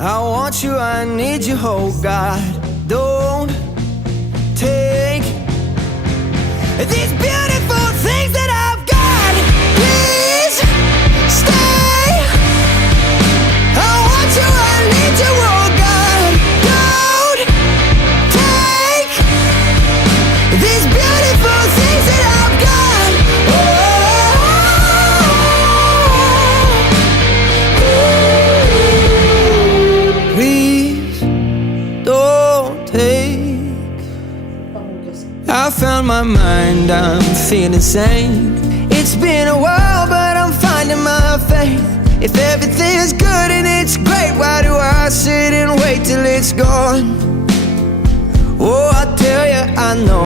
I want you, I need you, oh God. Don't take these beautiful things that I've got. Please stay. I want you, I need you, oh God. Don't take these beautiful things that I've got. Please don't take. I found my mind, I'm feeling sane. It's been a while, but I'm finding my faith. If everything's good and it's great, why do I sit and wait till it's gone? Oh, I tell you, I know